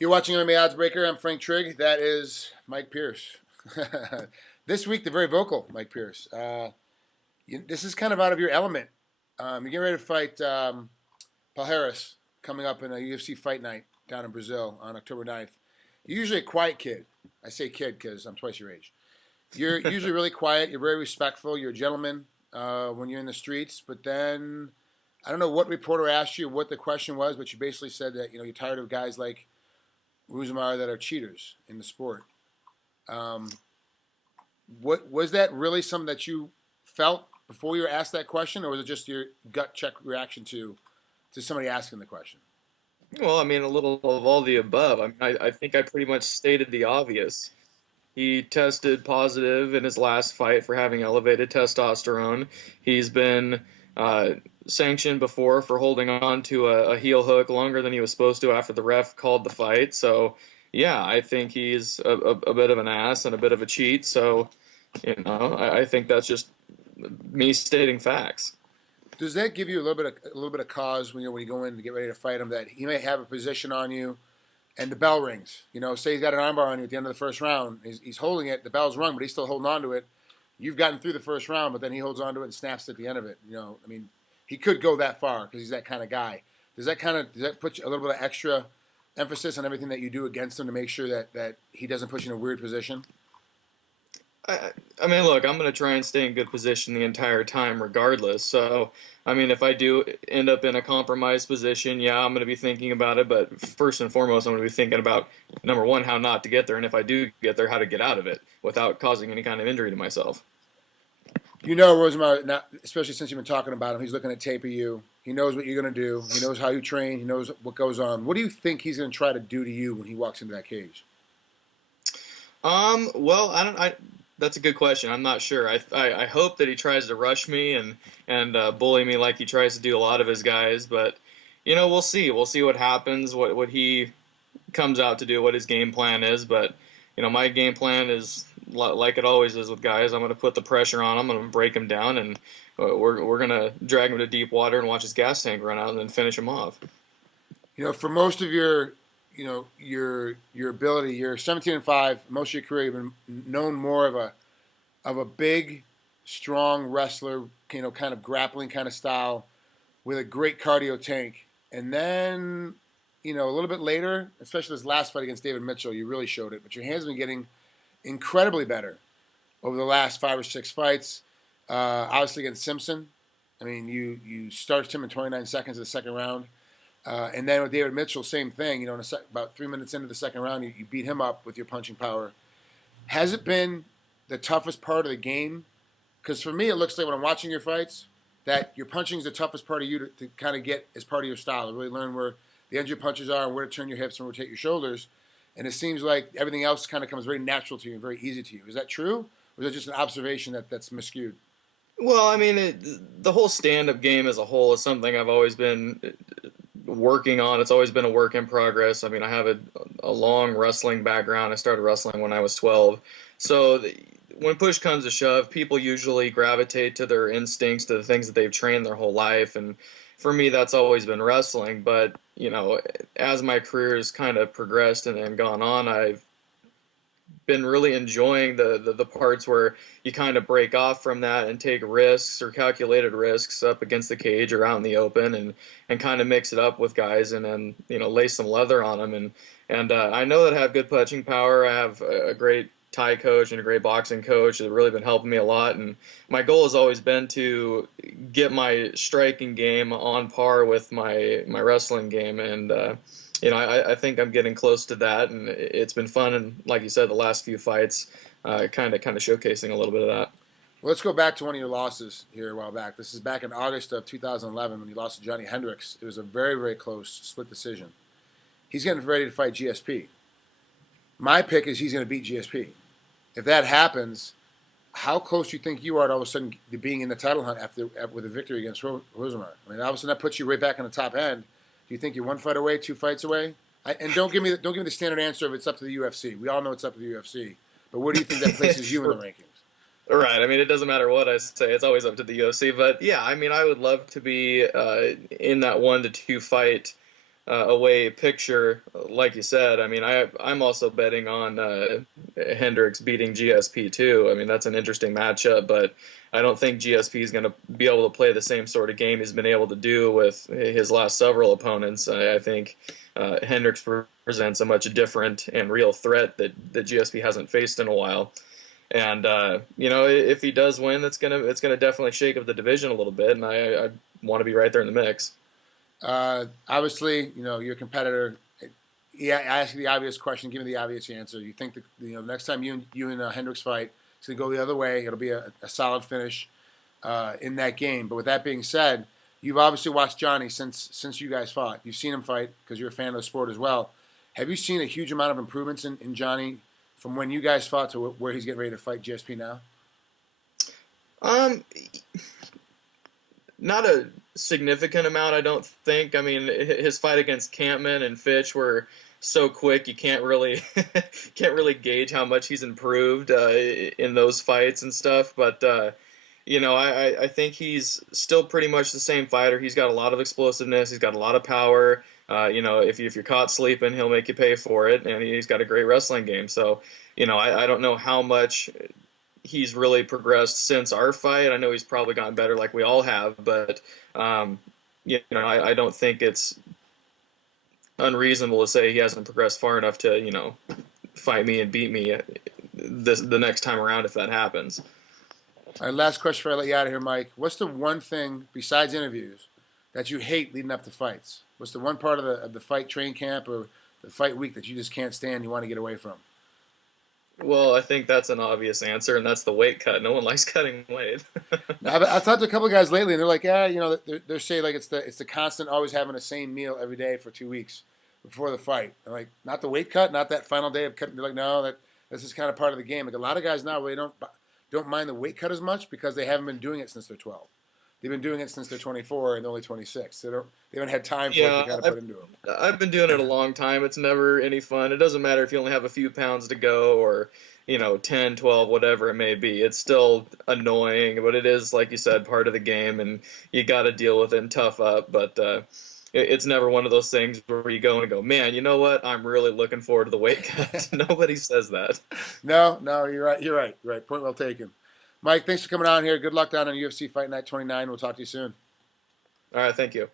You're watching MMA Oddsbreaker. I'm Frank Trigg. That is Mike Pierce. This week, the very vocal Mike Pierce. This is kind of out of your element. You're getting ready to fight Palhares coming up in a UFC Fight Night down in Brazil on October 9th. You're usually a quiet kid. I say kid because I'm twice your age. You're usually really quiet. You're very respectful. You're a gentleman when you're in the streets. But then, I don't know what reporter asked you, what the question was, but you basically said that you're tired of guys like Rousimar that are cheaters in the sport. What was that really something that you felt before you were asked that question, or was it just your gut check reaction to somebody asking the question? Well, I mean, a little of all the above. I think I pretty much stated the obvious. He tested positive in his last fight for having elevated testosterone. He's been sanctioned before for holding on to a heel hook longer than he was supposed to after the ref called the fight. So, yeah, I think he's a bit of an ass and a bit of a cheat. So, I think that's just me stating facts. Does that give you a little bit of cause when you go in to get ready to fight him that he may have a position on you, and the bell rings? Say he's got an armbar on you at the end of the first round. He's holding it. The bell's rung, but he's still holding on to it. You've gotten through the first round, but then he holds on to it and snaps at the end of it. He could go that far because he's that kind of guy. Does that put you a little bit of extra emphasis on everything that you do against him to make sure that he doesn't put you in a weird position? I mean, look, I'm going to try and stay in good position the entire time regardless. So, I mean, if I do end up in a compromised position, yeah, I'm going to be thinking about it. But first and foremost, I'm going to be thinking about, number one, how not to get there. And if I do get there, how to get out of it without causing any kind of injury to myself. Rousimar, especially since you've been talking about him, he's looking at tape of you. He knows what you're going to do. He knows how you train. He knows what goes on. What do you think he's going to try to do to you when he walks into that cage? Well, that's a good question. I'm not sure. I hope that he tries to rush me and bully me like he tries to do a lot of his guys. But, we'll see. We'll see what happens, what he comes out to do, what his game plan is. But, my game plan is like it always is with guys. I'm going to put the pressure on him. I'm going to break him down, and we're going to drag him to deep water and watch his gas tank run out and then finish him off. For most of your ability, you're 17-5. Most of your career, you've been known more of a big, strong wrestler, kind of grappling kind of style, with a great cardio tank. And then, a little bit later, especially this last fight against David Mitchell, you really showed it. But your hands have been getting incredibly better over the last 5 or 6 fights. Obviously against Simpson, you starched him in 29 seconds of the second round. And then with David Mitchell, same thing. About 3 minutes into the second round, you beat him up with your punching power. Has it been the toughest part of the game? Because for me, it looks like when I'm watching your fights, that your punching is the toughest part of you to kind of get as part of your style, to really learn where the ends of your punches are and where to turn your hips and rotate your shoulders. And it seems like everything else kind of comes very natural to you and very easy to you. Is that true? Or is it just an observation that's miscued? Well, I mean, the whole stand-up game as a whole is something I've always been working on. It's always been a work in progress. I mean, I have a long wrestling background. I started wrestling when I was 12. So when push comes to shove, people usually gravitate to their instincts, to the things that they've trained their whole life. And for me, that's always been wrestling. But, as my career has kind of progressed and gone on, I've been really enjoying the parts where you kind of break off from that and take risks or calculated risks up against the cage or out in the open and kind of mix it up with guys and then, lay some leather on them. And I know that I have good punching power. I have a great Thai coach and a great boxing coach that have really been helping me a lot. And my goal has always been to get my striking game on par with my wrestling game. And, I think I'm getting close to that, and it's been fun. And like you said, the last few fights, kind of showcasing a little bit of that. Well, let's go back to one of your losses here a while back. This is back in August of 2011 when you lost to Johnny Hendricks. It was a very, very close split decision. He's getting ready to fight GSP. My pick is he's going to beat GSP. If that happens, how close do you think you are to all of a sudden being in the title hunt with a victory against Rousimar? All of a sudden that puts you right back on the top end. Do you think you're 1 fight away, 2 fights away? And don't give me the standard answer if it's up to the UFC. We all know it's up to the UFC. But where do you think that places you in the rankings? Right. I mean, it doesn't matter what I say. It's always up to the UFC. But, yeah, I mean, I would love to be in that 1 to 2 fight away picture, like you said. I mean, I'm also betting on Hendricks beating GSP too. I mean, that's an interesting matchup, but I don't think GSP is going to be able to play the same sort of game he's been able to do with his last several opponents. I think Hendricks presents a much different and real threat that GSP hasn't faced in a while. And if he does win, it's gonna definitely shake up the division a little bit, and I want to be right there in the mix. Obviously, you're a competitor. Yeah, I ask you the obvious question. Give me the obvious answer. You think that next time you and Hendricks fight, it's gonna go the other way. It'll be a solid finish in that game. But with that being said, you've obviously watched Johnny since you guys fought. You've seen him fight because you're a fan of the sport as well. Have you seen a huge amount of improvements in Johnny from when you guys fought to where he's getting ready to fight GSP now? Um, Not a significant amount, I don't think. I mean, his fight against Campman and Fitch were so quick, you can't really can't really gauge how much he's improved in those fights and stuff. But I think he's still pretty much the same fighter. He's got a lot of explosiveness. He's got a lot of power. If you're caught sleeping, he'll make you pay for it, and he's got a great wrestling game. So, I don't know how much he's really progressed since our fight. I know he's probably gotten better, like we all have, but I don't think it's unreasonable to say he hasn't progressed far enough to fight me and beat me the next time around if that happens. All right, last question before I let you out of here, Mike. What's the one thing besides interviews that you hate leading up to fights? What's the one part of the fight train camp or the fight week that you just can't stand, you want to get away from? Well, I think that's an obvious answer, and that's the weight cut. No one likes cutting weight. Now, I've talked to a couple of guys lately, and they're like, yeah, they're saying like it's the constant always having the same meal every day for 2 weeks before the fight. I'm like, not the weight cut, not that final day of cutting. They're like, no, this is kind of part of the game. Like a lot of guys now really don't mind the weight cut as much because they haven't been doing it since they're 12. They've been doing it since they're 24 and they're only 26. They haven't had time for what they got to put into them. I've been doing it a long time. It's never any fun. It doesn't matter if you only have a few pounds to go or 10, 12, whatever it may be. It's still annoying, but it is, like you said, part of the game, and you got to deal with it and tough up. But it's never one of those things where you go and go, man, you know what? I'm really looking forward to the weight cut. Nobody says that. No, you're right. You're right. Point well taken. Mike, thanks for coming on here. Good luck down on UFC Fight Night 29. We'll talk to you soon. All right, thank you.